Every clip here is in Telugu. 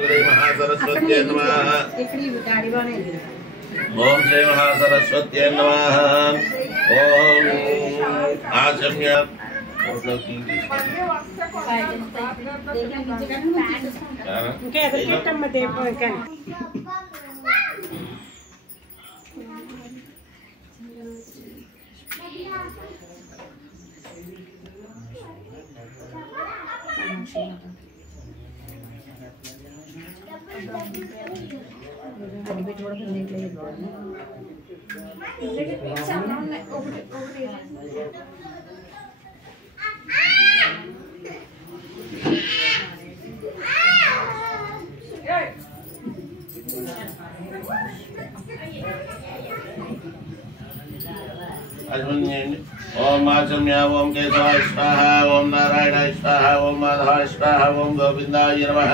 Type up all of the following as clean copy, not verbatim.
श्री महासरस्वत्यै नमः ओम श्री महासरस्वत्यै नमः ओम आचम्य ओम आचम्य ओम केशवाय स्वाहा ओम नारायणाय स्वाहा ओम माधवाय स्वाहा ओम गोविंदाय नमः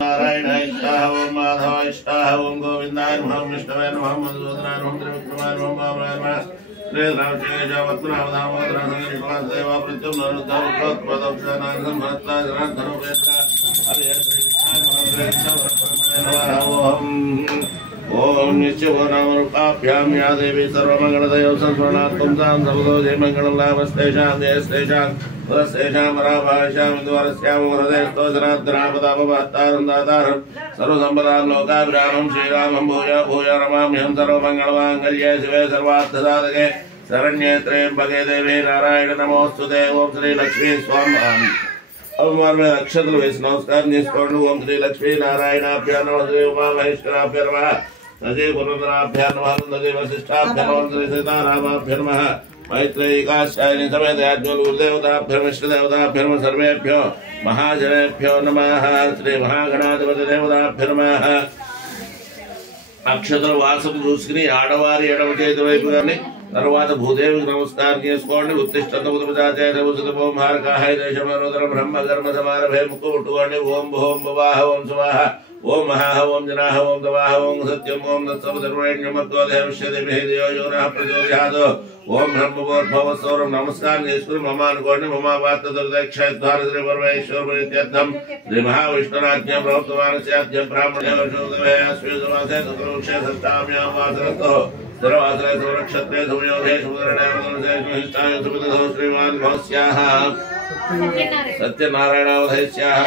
नारायणाय स्वाहा ओम माधवाय स्वाहा ओम गोविंदाय नमः विष्णवे नमः मधुसूदनाय नमः त्रिविक्रमाय नमः वामनाय नमः श्री रामचंद्रदेवा प्रत्युम ओम निश्चयो नाम रूपाभ्याम या देवी सर्वमंगलदयो संस्मरणात्मं तां सबदो जय मंगलं लाभस्तेषां जयस्तेषां वरस्तेषां वराभाषां विद्वारस्यां वरदेस्तो जनार्दनापदापवात्तारं दातारं सर्वसम्पदां लोकाभिरामं श्रीरामं भूया भूया रमाम्यहं सर्वमंगलमाङ्गल्ये शिवे सर्वार्थसाधके शरण्ये त्र्यम्बके देवी नारायण नमोस्तुते ओम श्री लक्ष्मी स्वामी अवमान में अक्षतल वेस नमस्कार निष्कर्ण ओम श्री लक्ष्मी नारायणाभ्यां नमः श्री उमा महेश्वराभ्यां नमः नजे पुनराभ्यां नमः नजे वसिष्ठाभ्यां नमः श्री सीतारामाभ्यां नमः मैत्रेयी कात्यायनी समेत याज्ञवल्क्य गुरुदेवताभ्यां इष्टदेवताभ्यां सर्वेभ्यो महाजनेभ्यो नमः श्री महागणाधिपति देवताभ्यां नमः अक्षतल वासम చూసుకుని ఆడవారి ఎడమ చేతి వైపు గాని తర్వాత భూదేవికి నమస్కారం చేసుకోండి ఉత్తిష్టంత ఉదమజాచేత ఉసితమో భారకాయ దేశమరోదర బ్రహ్మ కర్మ సమారభే ముక్కుట్టుకోండి ఓం భోం భవాహ ఓం సువాహ ఓం మహాహ ఓం జనాహ ఓం దవాహ ఓం సత్యం ఓం తత్సవధర్మణ్యమద్వోదేవశ్యదేవో ప్రచోదయాదో ఓం బ్రహ్మభోర్భవస్వరం నమస్కారం చేసుకుని మమ అనుకోండి మమ వార్తదక్షద్వార శ్రీ పరమేశ్వరమిత్యర్థం శ్రీ మహావిష్ణురాజ్ఞం ప్రవృత్తమానస్యాద్యం బ్రాహ్మణ్యవశోదవేశ్వే సంస్థామ్యాం వాసరతో सर्वासरे सुरक्षत्रे सुयोगे सुमरणेष्ठाय सुमितो श्रीमान भवस्याः सत्यनारायणावधयस्याः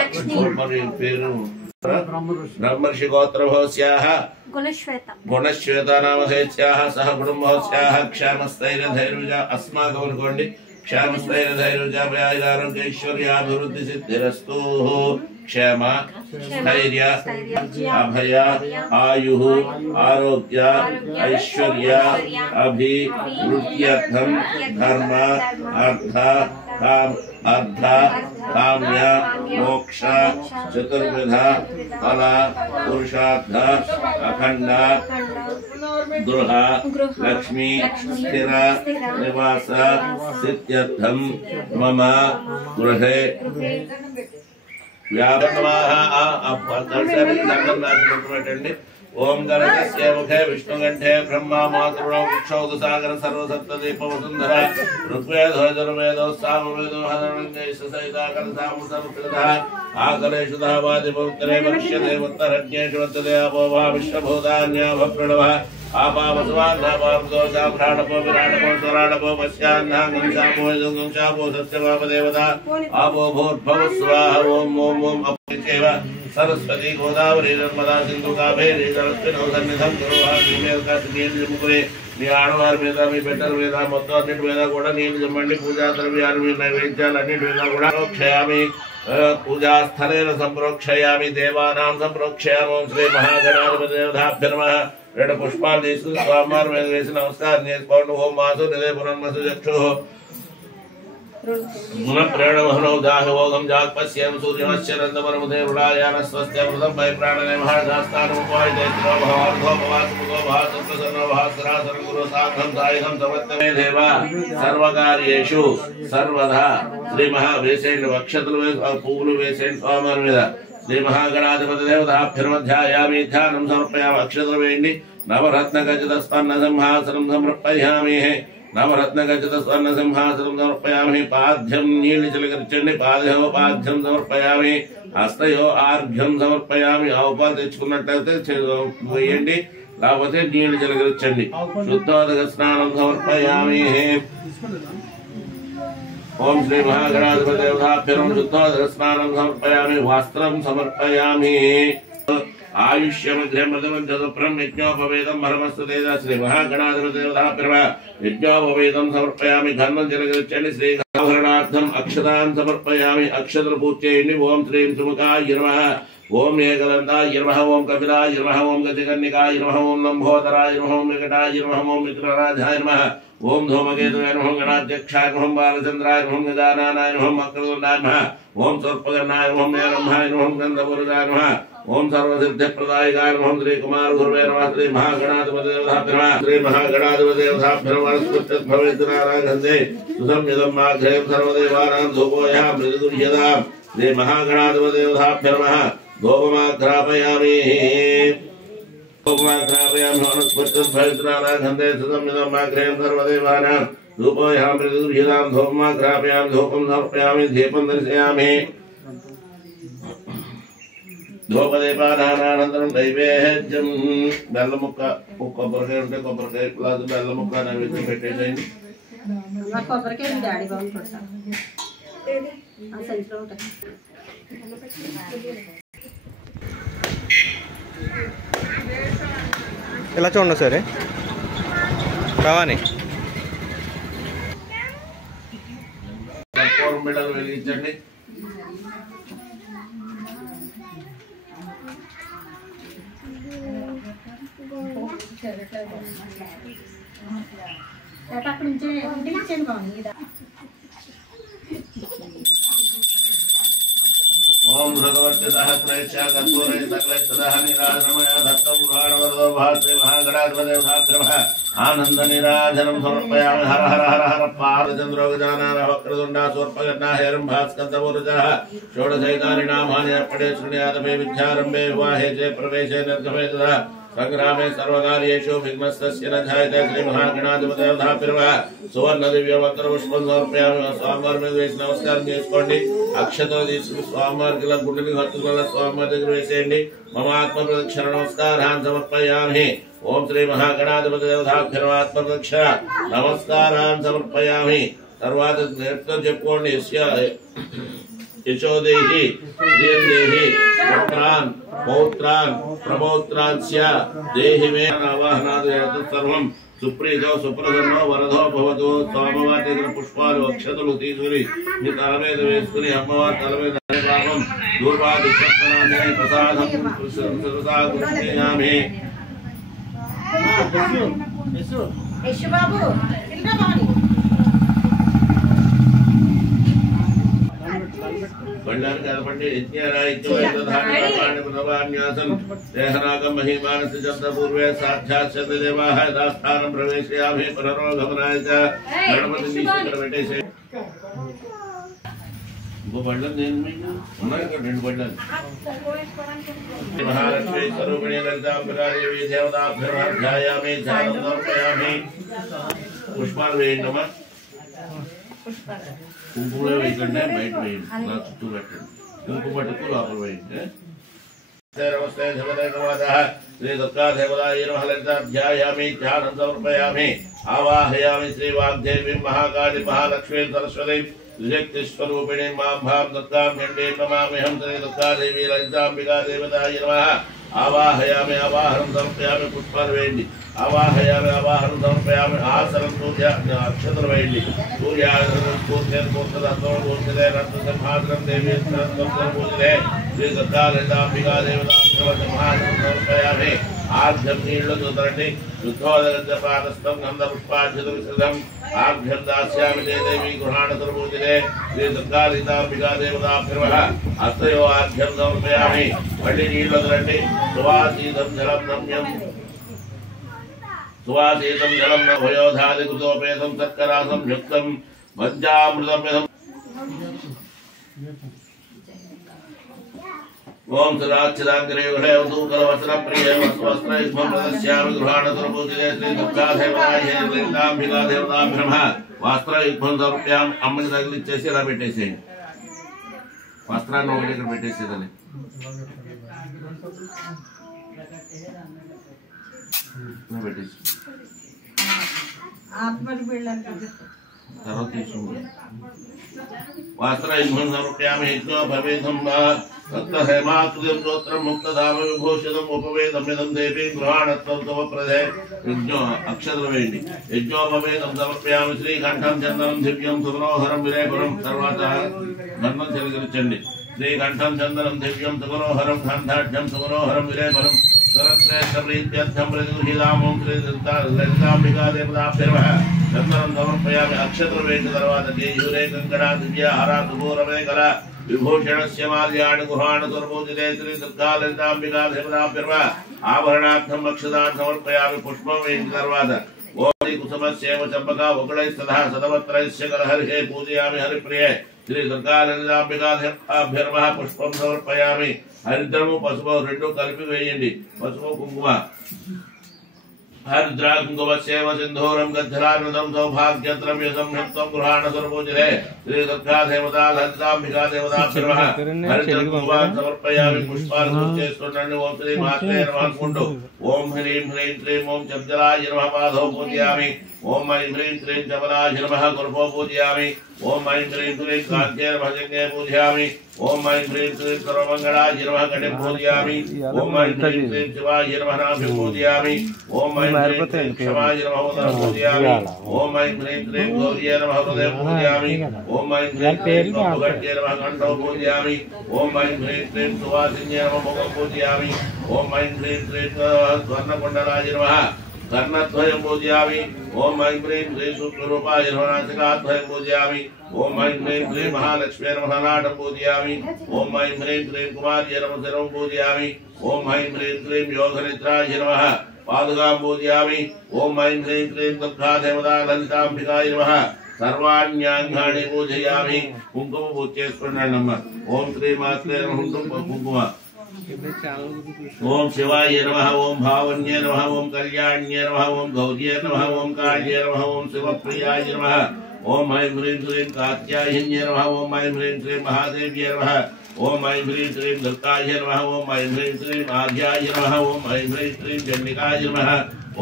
ब्रह्मर्षि गोत्र भवस्याः गुणश्वेता नामधेयस्याः सह कुटुम्बस्याः क्षामस्थैर्यधैर्यजा अस्माकम् अनुकोंडि क्षामस्थैर्यधैर्यजाभयारोग्य ऐश्वर्याभिवृद्धि सिद्धिरस्तु क्षेम स्थैर्य अभय आयु आरोग्य ऐश्वर्य अभिवृद्ध्यर्थं धर्म अर्थ काम अर्थ काम्य मोक्ष चतुर्विध फल पुरुषार्थ अखंड गृह लक्ष्मी स्थिर निवास सिद्ध्यर्थं मम गृहे व्यापकमाह ओम गणस्य मुखे विष्णुकंठे ब्रह्मा मातृणो वृक्षौद सागर सर्वसप्तदीप वसुंधरा ऋग्वेदो यजुर्वेदो सामवेदो हरण्येश सहिताकर सामसमुद्रतः आकलेषु धावादिपौत्तरे भक्ष्यते उत्तरज्ञेषु वर्तते अपो वा विश्वभूतान्याभप्रणवः आपावस्वान्नापावदो साम्राणपो विराटपो स्वराणपो पश्यान्नाङ्गंशापो यजुंशापो सत्यमापदेवता आपो भूर्भुवस्वाहा ओम ओम ओम अपरिचेव सरस्वती गोदावरी नर्मदा सिंधु कावेरी सरस्वती सन्निधं गुरुः శ్రీమేల్కాశనీయులు ముగ్గురే మీ ఆడవారి మీద మీ బిడ్డల మీద మొత్తం అన్నిటి మీద కూడా నీళ్లు జమ్మండి పూజా ద్రవ్యాలు మీ నైవేద్యాలు అన్నిటి మీద కూడా ప్రోక్షయామి పూజా స్థలేన సంప్రోక్షయామి దేవానాం సంప్రోక్షయామి శ్రీ మహాగణాధిపతి దేవతాభ్యో నమః రెండు పుష్పాలు తీసుకుని స్వామివారి మీద వేసి నమస్కారం చేసుకోండి ఓం మాసు నిదే పునర్మసు చక్షు प्रेणमहनो दाहवोगम जागपस्यं सूर्यमश्चरन्दमरमुदे रुडायानस्वस्त्यमृतं वै प्राणने महादास्तानमुपवाय दैत्रो भवार्धो भवात्मुखो भासप्रसन्नो भास्करासरगुरो साधं सायं समत्तमे देवा सर्वकार्येषु सर्वदा श्री महावेसेन वक्षतुल पूल वेसेन स्वामर మీద శ్రీ మహాగణాధిపతి దేవతాభ్యర్మధ్యాయామి ధ్యానం సమర్పయామి అక్షతలు వేయండి नवरत्नखचित स्वर्ण सिंहासनं समर्पयामि नवरत्नखचित स्वर्ण सिंहासनं समर्पयामि पाद्यं नीलिजलगर्चंడి పాద్యం సమర్పయామి హస్తయో ఆర్ఘ్యం సమర్పయామి ఆవుపాలు తెచ్చుకున్నట్లయితే వేయండి లేకపోతే నీళ్లు జలగర్చండి శుద్ధోదక స్నానం సమర్పయామి ओम श्री महागणाधिपति देवताभ्यं शुद्धोदक स्नानं समर्पयामि वस्त्रं समर्पयामि आयुष्यमग्रमदमजदप्रं यज्ञोपवेदं परमस्तुतेजा श्री महागणाधिपति देवताभ्यं यज्ञोपवेदं समर्पयामि धर्मं जलगर्चंడి श्री आभरणार्थम् अक्षतान् समर्पयामि अक्षतल पूजयेयंడి ओम श्रीं सुमुखाय नमः ओम एकदन्ताय नमः ओम कपिलाय नमः ओम गजकर्णिकाय नमः ओम लंबोदराय नमः ओम विकटाय नमः ओम विघ्नराजाय नमः ओम धूमकेतुवे नमः गणाध्यक्षाय नमः बालचंद्राय नमः गजाननाय नमः मकरतुण्डाय नमः ओम सर्पगणाय नमः नीलकंठाय नमः गन्धपूर्णाय नमः ओम सर्वसिद्धिप्रदायकाय नमः श्री कुमार गुरुवे नमः श्री महागणाधिपति देवताभ्यं नमः श्री महागणाधिपति देवताभ्यं वनस्पतिर्भवेद्नारायणन्दे सुसंयतं माघ्रें सर्वदेवानां धूपोऽयः मृदुर्यदां श्री महागणाधिपति देवताभ्यं नमः धूपमाघ्रापयामि वनस्पतिर्भवेद्नारायणन्दे सुसंयतं माघ्रें सर्वदेवानां धूपोऽयः मृदुर्यदां धूपमाघ्रापयामि धूपं समर्पयामि दीपं दर्शयामि धूपदीपानानन्तरं नैवेद्यं बेल्लमुक्क కొబ్బరికాయ ఉంటే కొబ్బరికాయ ప్లస్ బెల్లముక్క నైవేద్యం పెట్టేసేయండి నా కొబ్బరికాయ మీ డాడీ బాగుంది కొడతా ఆ సంచిలో ఉంటాయి ఎలా చూడండి సరే రావాని కర్పూరం బిళ్ళలు వెలిగించండి ओम भगवते सहस्रेच्छा कर्पूरे सकलेच्छदः निराजनमय दत्तं पुराणवरदो भास्ते महागणाधिपति देवताभ्यं आनंद निराजनं समर्पयामि हर हर हर हर पार्वतीन्द्रो गजानन वक्रतुण्डा सूर्पकर्णा हेरम्भास्कन्दपूर्वजः षोडशैतानि नामानि अर्पणे शृणुयातमे विद्यारम्भे विवाहे च प्रवेशे निर्गमे तथा संग्रामे सर्वकार्येषु विघ्नस्तस्य न जायते श्री महागणाधिपति देवताभ्यं सुवर्ण दिव्य मंत्र पुष्पं समर्पयामि स्वामिवाరి మీద వేసి నమస్కారం చేసుకోండి అక్షతలు తీసుకుని స్వామివారికి ఇలా గుండెని హత్తుకుని స్వామివారి దగ్గర వేసేయండి మమ ఆత్మ ప్రదక్షిణ నమస్కారాన్ సమర్పయామి ఓం శ్రీ మహాగణాధిపతి దేవతాభ్యం ఆత్మ ప్రదక్షిణ నమస్కారాన్ సమర్పయామి తర్వాత నేర్పుతో చెప్పుకోండి यशोदेहि देहि पुत्रान् पौत्रान् प्रपौत्रांस्य देहि मे आवाहनादयतु सर्वं सुप्रीतो सुप्रसन्नो वरदो भवतु स्वामवारि पुष्पाలు అక్షతలు తీసుకుని మీ తల మీద వేసుకుని అమ్మవారి తల మీద పాపం దూర్వా దుఃఖనాదే ప్రసాదం ప్రసాదయామి యశు బాబు ఇంకా బాని बंडार कालपंडे इत्यारायित्योधान्यासं देहनागं महिमानस चंद पूर्वे साक्षात् चंद्रदेवाः दास्थानं प्रवेशयामि पुनरोगमनाय च गणपति निश्चित बैठे वो बंडल देन में उन्हें का डेढ़ बंडल महालक्ष्मी स्वरूपिणी ललितां प्रकारेवी देवताभ्यं ध्यायामि ध्यानं समर्पयामि पुष्पाल वेण्णम కుంకుమ వేయకండి బయట వేయండి నా చుట్టూ పెట్టండి కుంకుమ పట్టుకు లోపల వేయండి నమస్తే దేవదేవతాః శ్రీ దుర్గా దేవతాయ నమః లలితాధ్యాయామి ధ్యానం సమర్పయామి ఆవాహయామి శ్రీ వాగ్దేవి మహాకాళి మహాలక్ష్మీ సరస్వతి విశక్తి స్వరూపిణి మాం భాం దుర్గాం చండీం నమామ్యహం శ్రీ దుర్గా దేవి లలితాంబికా దేవతాయ నమః ఆవాహయామి ఆవాహనం సమర్పయామి పుష్పాలు వేయండి आवाहयामि आवाहनं समर्पयामि आसनं सूर्य अक्षतలు వేయండి सूर्यासनं पूजयन् पूर्णतत्त्वं पूजयते रत्नसिंहासनं देवी सरस्वतीं पूजयते श्री दुर्गा ललितांबिका देवताभ्यं महासनं समर्पयामि आर्घ्यं नीళ్లు చుదండి శుద్ధోదక పాదస్థం గంధపుష్పాక్షత విసృతం आर्घ्यं दास्यामि ते देवी गृहाणतर पूजयते श्री दुर्गा ललितांबिका देवताभ्यं हस्तयो आर्घ्यं समर्पयामि मళ్ళీ నీళ్లు చుదండి सुवासितं जलं नम्यं सुवासितं जलं न भयोधादिकृतोपेतं तत्करासं युक्तं पञ्चामृतं ओम सदाचिदाग्रे वृषयवतु कलवचनप्रिये वस्त्रयुग्मं प्रदस्यामि गृहाणसुरपूजिते श्री दुर्गादेवताय लिङ्गाम्बिकादेवता ब्रह्म वस्त्रयुग्मं समर्पयामि అమ్మని తగిలిచ్చేసి ఇలా పెట్టేసేయండి వస్త్రాన్ని ఒకటి ఇక్కడ పెట్టేసేదని పెట్టేసి తర్వాత తీసుకుంటాం वस्त्रयुग्मं समर्पयामि यज्ञो भवेदं वा तत्रहेमाकृतिं स्तोत्रं मुक्तधाम विभूषितम् उपवेदमिदं देवी गृहाणत्वं तव प्रदे यज्ञो अक्षरवेण्डि यज्ञोपवेदं समर्पयामि श्रीकण्ठं चन्दनं दिव्यं सुमनोहरं विनयपुरं सर्वतः गन्धं चलगिरिचण्डि श्रीकण्ठं चन्दनं दिव्यं सुमनोहरं गन्धाढ्यं सुमनोहरं विनयपुरं सरत्रेष्ठप्रीत्यर्थं प्रतिगृहीतामं श्रीललिताम्बिकादेवताभ्यर्वः चन्दनं समर्पयामि अक्षत्रवेण्डि తర్వాత కేయూరే కంకణా దివ్య హారా సుగోరమేకల విభూషణస్య మాల్యాణి గుహాణసురపూజితే శ్రీ దుర్గాలలితాంబికాదేవతాభ్యర్వः ఆభరణార్థం అక్షతాన్ సమర్పయామి పుష్పం వేయించిన తర్వాత ఓం కుసుమస్యేవ చంపకా వకుళైస్తథా సదవత్రైస్య కలహరిహే పూజయామి హరిప్రియే శ్రీ దుర్గాలలితాంబికాదేవతాభ్యర్వः పుష్పం సమర్పయామి హరిద్రము పసుపు రెండు కలిపి వేయండి పసుపు కుంకుమ हरिद्राकुंकुमस्यैव सिंधूरं गद्धरानदं सौभाग्यद्रव्य संयुक्तं गृहाणसुरपूजिते श्री दुर्गादेवता ललिताम्बिकादेवताभ्यर्वः हरिद्रकुंकुमान् समर्पयामि पुष्पान् पूजयेस्तुण्डि ओम श्री मात्रे नमः कुण्डु ओम ह्रीं ह्रीं क्लीं ओम चपजलाय नमः पादौ पूजयामि ओम ऐं ह्रीं क्लीं चपलाय नमः गुरुपो पूजयामि ओम ऐं ह्रीं क्लीं कान्त्यै नमः जङ्गे पूजयामि ओम ऐं ह्रीं क्लीं सर्वमङ्गलाय नमः गणिं पूजयामि ओम ऐं ह्रीं क्लीं शिवाय नमः नाभिं पूजयामि ओम ऐं ह्रीं क्लीं क्षमाय नमः उदरं पूजयामि ओम ऐं ह्रीं क्लीं गौर्यै नमः हृदयं पूजयामि ओम ऐं ह्रीं क्लीं कण्ठे नमः कण्ठौ पूजयामि ओम ऐं ह्रीं क्लीं सुवासिन्यै नमः मुखं पूजयामि ओम ऐं ह्रीं क्लीं स्वर्णकुण्डलाय नमः कर्णद्वयं पूजयामि ओम ऐं ह्रीं क्लीं शुक्लरूपाय नमः नासिकाद्वयं पूजयामि ओम ऐं ह्रीं क्लीं महालक्ष्म्यै नमः नाटं पूजयामि ओम ऐं ह्रीं क्लीं कुमार्यै नमः शिरं पूजयामि ओम ऐं ह्रीं क्लीं योगनिद्राय नमः पादुकां पूजयामि ओम ऐं ह्रीं क्लीं दुर्गादेवता ललिताम्बिकाय नमः सर्वाण्यांगानि पूजयामि कुंकुम पूज చేసుకున్నానమ్మ ओम श्री मात्रे नमः कुंकुम ओम शिवाय नमः ओम भावन्ये नमः ओम कल्याण्ये नमः ओम गौर्ये नमः ओम काल्ये नमः ओम शिवप्रियाय नमः ओम ऐं ह्रीं क्लीं कात्यायन्ये नमः ओम ऐं ह्रीं क्लीं महादेव्ये नमः ओम ऐं ह्रीं क्लीं दुर्गाय नमः ओम ऐं ह्रीं क्लीं आद्याय नमः ओम ऐं ह्रीं क्लीं चण्डिकाय नमः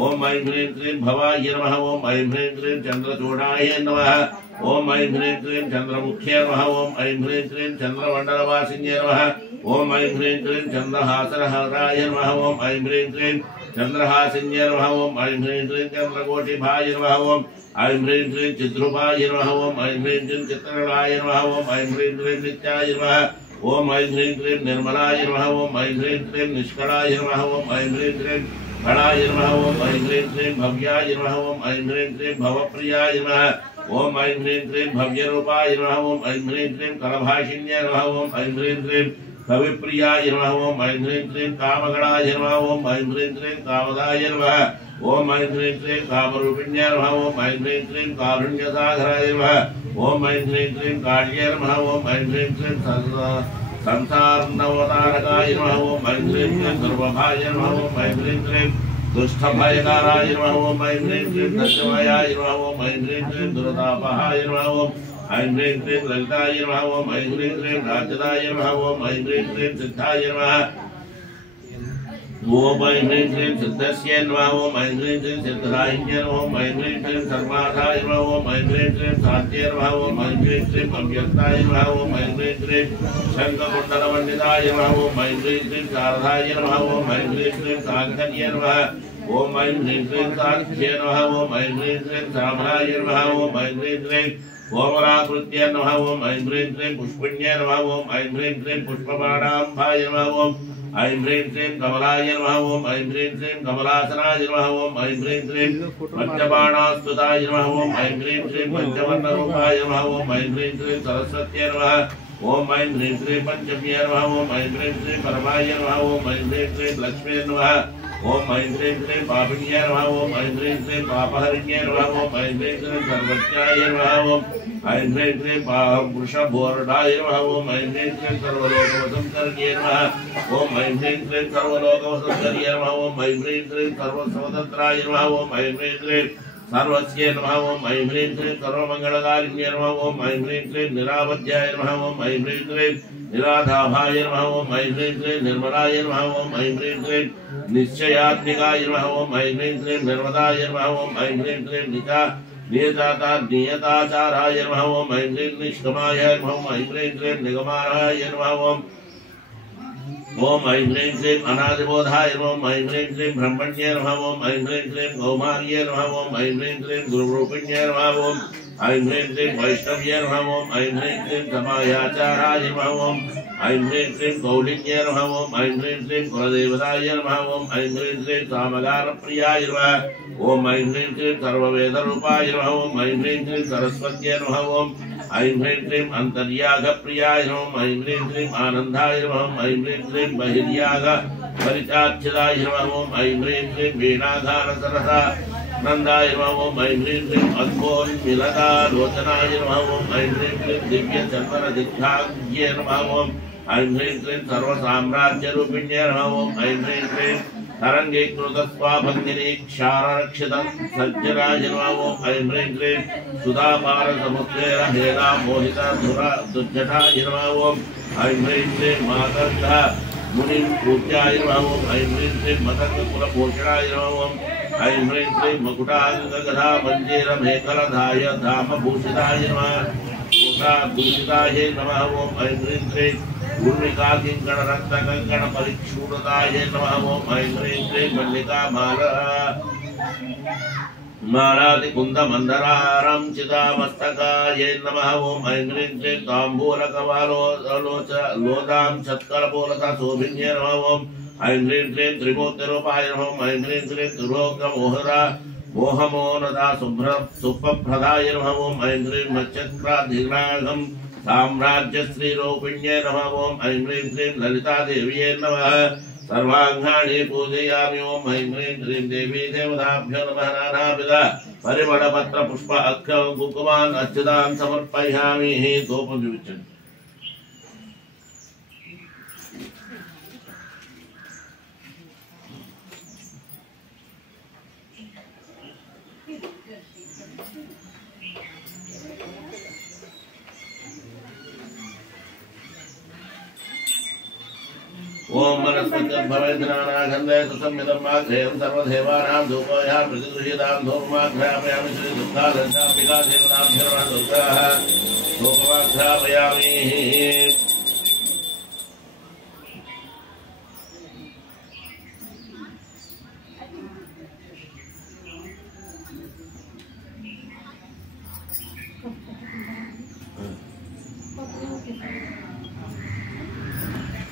ओम ऐं ह्रीं क्लीं भवाय नमः ओम ऐं ह्रीं क्लीं चन्द्रचूडाय नमः ओम ऐं ह्रीं क्लीं चन्द्रमुख्ये नमः ओम ऐं ह्रीं क्लीं चन्द्रमण्डलवासिन्ये नमः ओम ऐं ह्रीं क्लीं चन्द्रहासनहराय नमः ओम ऐं ह्रीं क्लीं चन्द्रहासिन्ये नमः ओम ऐं ह्रीं क्लीं चन्द्रकोटिभाय नमः ओम ऐं ह्रीं क्लीं चिद्रूपाय नमः ओम ऐं ह्रीं क्लीं चित्रकलाय नमः ओम ऐं ह्रीं क्लीं नित्याय नमः ओम ऐं ह्रीं क्लीं निर्मलाय नमः ओम ऐं ह्रीं क्लीं निष्कलाय नमः ओम ऐं ह्रीं क्लीं खड़ाय नमः ओम ऐं ह्रीं क्लीं भव्याय नमः ओम ऐं ह्रीं क्लीं भवप्रियाय नमः ओम ऐं ह्रीं क्लीं भव्यरूपाय नमः ओम ऐं ह्रीं क्लीं कलभाषिन्ये नमः ओम ऐं ह्रीं क्लीं कविप्रियाय नमः ओम ऐं ह्रीं क्लीं कामगणाय नमः ओम ऐं ह्रीं क्लीं कामदाय नमः ओम ऐं ह्रीं क्लीं कामरूपिण्ये नमः ओम ऐं ह्रीं क्लीं कारुण्यसागराय नमः ओम ऐं ह्रीं क्लीं काल्ये नमः ओम ऐं ह्रीं क्लीं संसारनवतारकाय नमः ओम ऐं ह्रीं क्लीं सर्वभाय नमः ओम ऐं ह्रीं क्लीं दुष्टभयकाराय नमः ओम ऐं ह्रीं क्लीं दशमयाय नमः ओम ऐं ह्रीं क्लीं दुर्तापहाय नमः ओम ऐं ह्रीं क्लीं ललिताय नमः ओम ऐं ह्रीं क्लीं राजदाय नमः ओम ऐं ह्रीं क्लीं सिद्धाय नमः ओम ऐं ह्रीं क्लीं सिद्धस्यै नमः ओम ऐं ह्रीं क्लीं सिद्धराहिन्ये नमः ओम ऐं ह्रीं क्लीं सर्वाधाय नमः ओम ऐं ह्रीं क्लीं सात्ये नमः ओम ऐं ह्रीं क्लीं अव्यक्ताय नमः ओम ऐं ह्रीं क्लीं शङ्खकुण्डलमण्डिताय नमः ओम ऐं ह्रीं क्लीं शारदाय नमः ओम ऐं ह्रीं क्लीं साङ्गन्ये नमः ओम ऐं ह्रीं क्लीं साङ्ख्ये नमः ओम ऐं ह्रीं क्लीं सामराय नमः ओम ऐं ह्रीं क्लीं ओमराकृत्ये नमः ओम ऐं ह्रीं क्लीं पुष्पिण्ये नमः ओम ऐं ह्रीं क्लीं पुष्पबाणाम्भाय नमः ओम ऐं ह्रीं क्लीं कमलाय नमः ओम ऐं ह्रीं क्लीं कमलासनाय नमः ओम ऐं ह्रीं क्लीं पञ्चबाणास्तुताय नमः ओम ऐं ह्रीं क्लीं पञ्चवर्णरूपाय नमः ओम ऐं ह्रीं क्लीं सरस्वत्यै नमः ओम ऐं ह्रीं क्लीं पञ्चम्ये नमः ओम ऐं ह्रीं क्लीं परमाय नमः ओम ऐं ह्रीं क्लीं लक्ष्म्यै नमः ओम ऐं ह्रीं क्लीं पापिन्ये नमः ओम ऐं ह्रीं क्लीं पापहरिण्ये नमः ओम ऐं ह्रीं क्लीं सर्वज्ञाय नमः ओम ऐं ह्रीं क्लीं वृषभोरडाय नमः ओम ऐं ह्रीं क्लीं सर्वलोकवसंकर्ये नमः ओम ऐं ह्रीं क्लीं सर्वलोकवसंकर्ये नमः ओम ऐं ह्रीं क्लीं सर्वस्वतन्त्राय नमः ओम ऐं ह्रीं क्लीं सर्वस्य नमः ओम ऐं ह्रीं क्लीं सर्वमंगलकारिण्ये नमः ओम ऐं ह्रीं क्लीं निरावध्याय नमः ओम ऐं ह्रीं क्लीं निराधाभाय नमः ओम ऐं ह्रीं क्लीं निर्मलाय नमः ओम ऐं ह्रीं क्लीं निश्चयात्मिकाय नमः ओम ऐं ह्रीं क्लीं निर्मदाय नमः ओम ऐं ह्रीं क्लीं नियताचाराय नमः ओम ऐं ह्रीं निष्कमाय नमः ओम ऐं ह्रीं क्लीं निगमाय नमः ओम ऐं ह्रीं क्लीं अनादिबोधाय नमः ओम ऐं ह्रीं क्लीं ब्रह्मण्ये नमः ओम ऐं ह्रीं क्लीं गौमार्ये नमः ओम ऐं ह्रीं क्लीं गुरुरूपिण्ये नमः ओम ऐं ह्रीं क्लीं वैष्णव्ये नमः ओम ऐं ह्रीं क्लीं समायाचाराय नमः ओम ऐं ह्रीं क्लीं कौलिन्ये नमः ओम ऐं ह्रीं क्लीं कुलदेवताय नमः ओम ऐं ह्रीं क्लीं सामगानप्रियाय नमः ओम ऐं ह्रीं क्लीं सर्ववेदरूपाय नमः ओम ऐं ह्रीं क्लीं सरस्वत्यै नमः ओम ऐं ह्रीं क्लीं अन्तर्यागप्रियाय नमः ओम ऐं ह्रीं क्लीं आनन्दाय नमः ओम ऐं ह्रीं क्लीं बहिर्याग परिचाच्छिदाय नमः ओम ऐं ह्रीं क्लीं वीणागानसरसा नंदाय नमः ओम ऐं ह्रीं क्लीं अद्भोन्मिलता लोचनाय नमः ओम ऐं ह्रीं क्लीं दिव्यचन्दनदिग्धाङ्ग्ये नमः ओम ऐं ह्रीं क्लीं सर्वसाम्राज्यरूपिण्ये नमः ओम ऐं ह्रीं क्लीं तरंगीकृतस्वाभङ्गिनी क्षाररक्षितं सज्जनाय नमः ओम ऐं ह्रीं क्लीं सुधापारसमुद्रेण हेला मोहिता दुर्जटाय नमः ओम ऐं ह्रीं क्लीं मातर्गः मुनिं पूज्याय नमः ओम ऐं ह्रीं क्लीं मतङ्गकुलपोषणाय नमः ओम ऐं ह्रीं क्लीं मकुटाङ्गगधा मञ्जीरमेखलधाय धामभूषिताय नमः भूषिताय नमः ओम ऐं ह्रीं क्लीं गुण्डिकाकिङ्कणरत्नकङ्कणपरिक्षूणताय नमः ओम ऐं ह्रीं क्लीं मल्लिकामाला मालादिकुन्दमन्दरारं चितामस्तकाय नमः ओम ऐं ह्रीं क्लीं ताम्बूलकवालोदां शत्कलपोलता शोभिन्ये नमः ओम ऐं ह्रीं क्लीं त्रिमूर्तिरूपाय नमः ओम ऐं ह्रीं क्लीं त्रिलोकमोहरा मोहमोनदा सुप्रदाय नमः ओम ऐं ह्रीं मच्चक्राधिनाघं साम्राज्यश्रीरूपिण्ये नमः ओम ऐं ह्रीं क्लीं ललितादेव्ये नमः सर्वाङ्गानि पूजयामि ओम ऐं ह्रीं क्लीं देवी देवताभ्यो नमः नानाविध परिमलपत्र पुष्प अक्षं कुङ्कुमान् अच्युतान् समर्पयामि धूपं विविच्यते ओम मनस्पत्यद्भवेन्द्रानागन्धे सुसंमितं माघ्रेयं सर्वदेवानां धूपया प्रतिगृह्यतां धूपमाघ्रापयामि श्री दुर्गादशाम्बिका देवताभ्यो नमः दुर्गाः धूपमाघ्रापयामि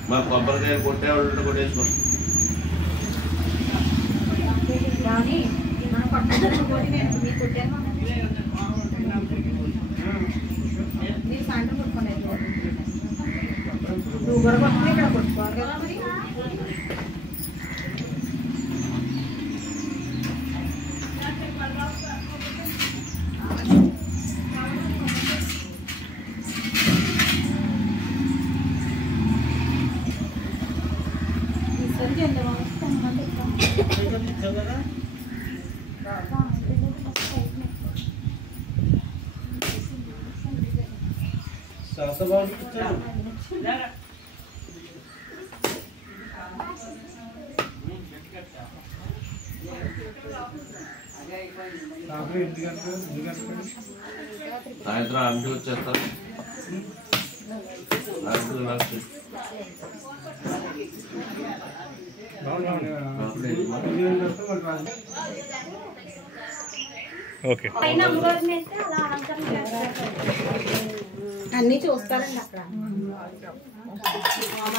మా కొబ్బరికాయ కొట్టేవాళ్ళు కొట్టేసుకోండి సాయంత్రం కొట్టుకోండి నువ్వు కూడా కొట్టుకుని ఇక్కడ కొట్టుకోవాలి కదా మరి సాయంత్రం అంటి వచ్చేస్తారు ఓకే అన్నీ చూస్తారండి అక్కడ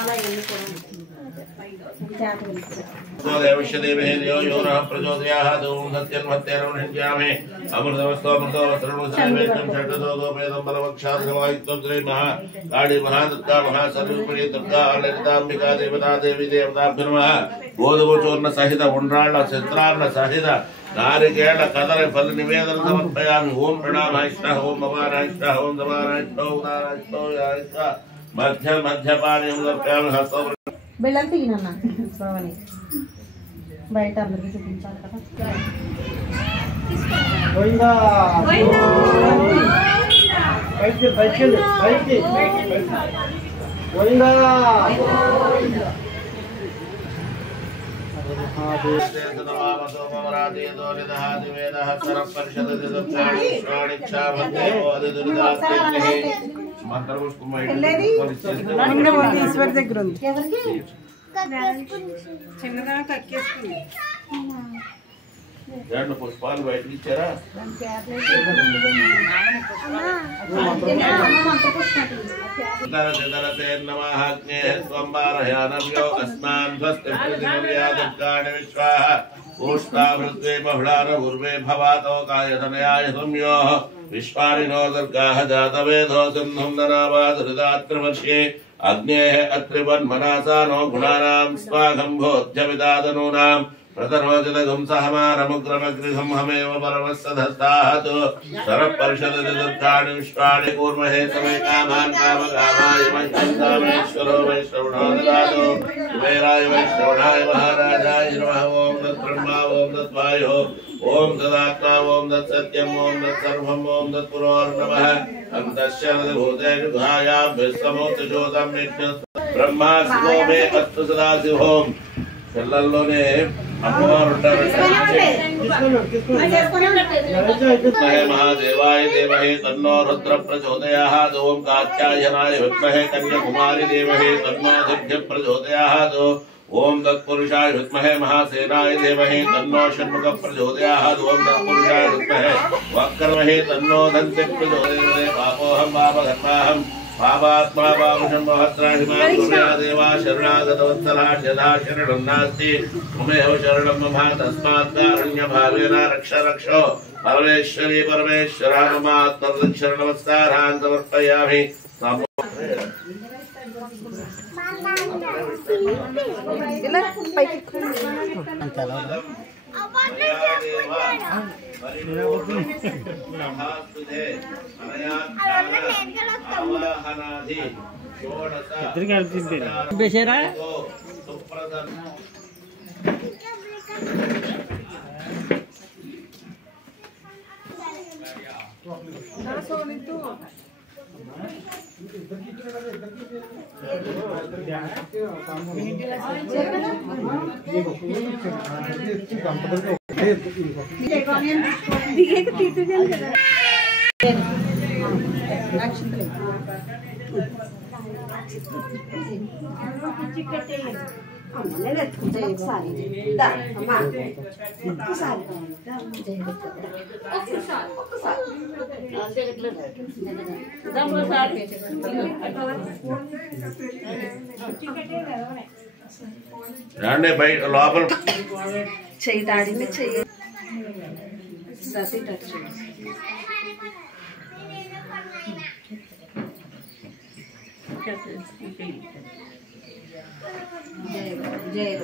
అలా ఎన్ని కూడా देवश्यदेवे देवो यो नः प्रचोदयात् ओम सत्यन्मत्यर्वणिज्यामे अमृतवस्त्वमृतवस्त्रमुसावेतं षट्दोपेदं बलवक्षाद्रवायुक्तं श्री काली महादुर्गा महासर्वरूपिणी दुर्गा ललितांबिका देवता देवी देवताभ्यो नमः गोधूमचूर्ण सहित उंड्राళ్ళ चित्रान्न सहित नारिकेल कदर फल निवेदन समर्पयामि ओम प्रणामायष्टः ओम भवानायष्टः ओम दवानायष्टः उदानायष्टः यायष्टः मध्य मध्यपानीयं समर्पयामि हस्तौ బిళ్ళలు తీయనన్నా శ్రావణి బయట అందరికి చూపించాలి కదా గోవిందా బయటికి బయటికి బయటికి గోవిందా ఈశ్వర్ దగ్గర ఉంది ఎవరికి చిన్నగా కక్కేసుకుంది రెండు పుష్పాలు బయటకి ఇచ్చారా विश्वानिनो दुर्गाः जातवेदो सिंहं ननावादृदात्रवर्षे अग्नेः अत्रिवन्मनासा नो गुणानां स्वागं भोज्यविदादनूनां प्रतर्वजलगं सहमारमुग्रमग्रिहं हमेव परमस्सधस्तात् सरपरिषदुर्गाणि विश्वाणि कूर्महे समे कामान् कामकामाय मह्यन्तामेश्वरो वैश्रवणो ददातु कुबेराय वैश्रवणाय महाराजाय नमः ओं तत्ब्रह्मा ओं तद्वायो ओं तदात्मा ओं तत्सत्यं ओं तत्सर्वं ओं तत्पुरोर्नमः अन्तश्चरदभूतेषु गुहायाभ्यस्तमोत्तजोतं ब्रह्मा शिवो मे अस्तु सदाशिवों పిల్లల్లోనే అమ్మవారు ఉంటారు మహాదేవాయ దేమహే తన్నో రుద్ర ప్రచోదయాత్ ఓం కాత్యాయనాయ విద్మహే కన్యాకుమారి దేమహే తన్నో దుర్గ ప్రచోదయాత్ ఓం తత్పురుషాయ విద్మహే మహాసేనాయ దేమహే తన్నో షణ్ముఖ ప్రచోదయాత్ ఓం తత్పురుషాయ విద్మహే వక్రమహే తన్నో దంతి ప్రచోదయాత్ పాపోహం పాపకర్మాహం पापात्मा पापशं महत्राहिमा देवा शरणागतवत्सलाढ्यधा शरणं नास्ति त्वमेव शरणं मम तस्मात् कारुण्यभावेन रक्ष रक्षो परमेश्वरी परमेश्वरा मम आत्मशरणनमस्कारान् समर्पयामि బెషరా రాండి బయట లోపల చెయ్యి దాడిని చెయ్యి సతి టచ్ జయ జయ